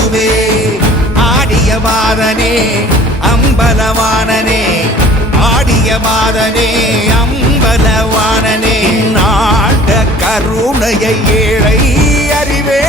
அதுவே ஆடிய மாதனே அம்பலவானனே, ஆடிய மாதனே அம்பலவானனே, நாட கருணையை ஏழை அறிவே.